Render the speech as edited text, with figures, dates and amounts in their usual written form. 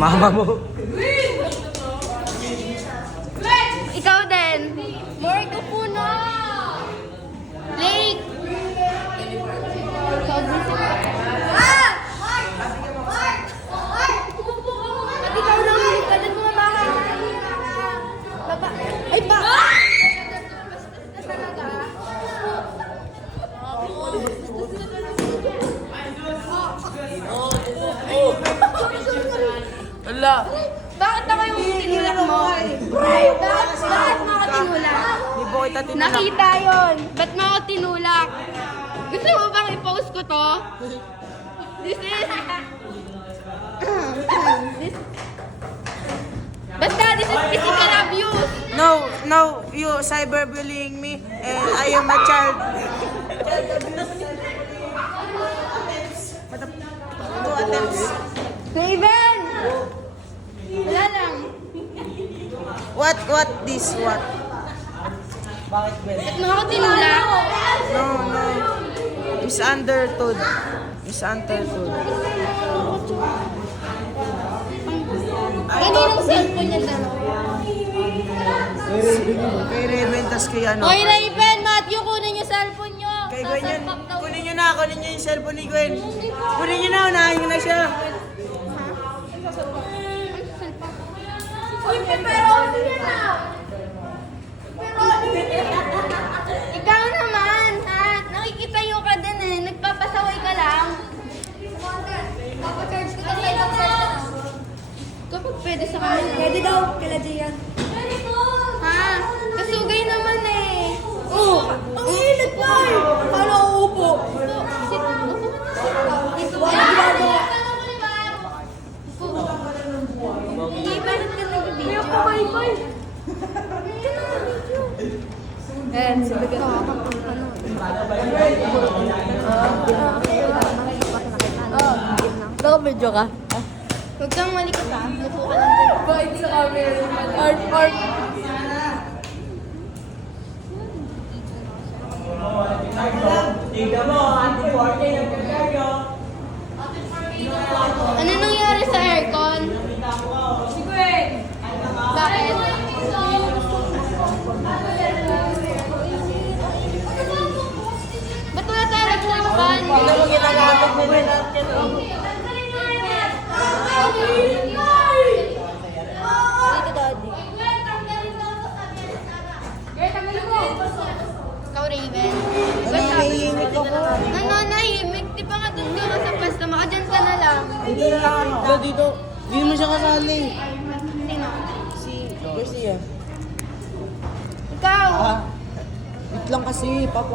Mama mo. Ikaw din. More ka po na. Late. Ikaw din si At ikaw lang. Kalit mo na baka. Ay ba? Ala. Bakit naman yung tinulak mo? Bakit mo ako tinulak? Hindi po kita tinulak. Nakita yon. Ba't mo ako tinulak? Gusto mo bang i-post ko to? This is... Basta, this is physical abuse. No, you cyberbullying me and I am a child. Two attempts. Raven! Wala lang. What this? What? Ba't mo ako tinulak? No. Misunderstood. Kaninong cellphone niya dalawa? Kay Raven, tas kay ano? Hoy Raven, Matthew, kunin yung cellphone niyo. Kay Gwen yan. Sasalpak daw. Kunin nyo yung cellphone ni Gwen. Kunin nyo na, unahin na siya. Uy, pepperoni yan ah! Ikaw naman, ha? Nakikitayo ka din eh. Nagpapasaway ka lang. Papa-charge ko kasi lang sa kapag pwede sa kanila. Pwede daw, kila Jian. Ha? Kasugay naman eh. Oh, ang init na eh. Paano ako upo? Sit. Wala ginagawa. Hindi ba rin ka nag-video? And, sabi ka. Naka-video ka? Huwag kang malikot ha. Luto ka lang din. Bait sa camera. Art. Ano nangyari sa aircon? Bakit? Ba't wala tayo nagsasapan? Ano mo ginagamit nila natin? Dito, Daddy. Ikaw, Raven. Nanahihimik ako. Nananahimik. Di ba nga dun ka sa pasta? Makadyan ka na lang. Dito na lang ako. Dito. Hindi mo siya kasali. Sino? Si Garcia. Ikaw. Wait lang kasi, papa.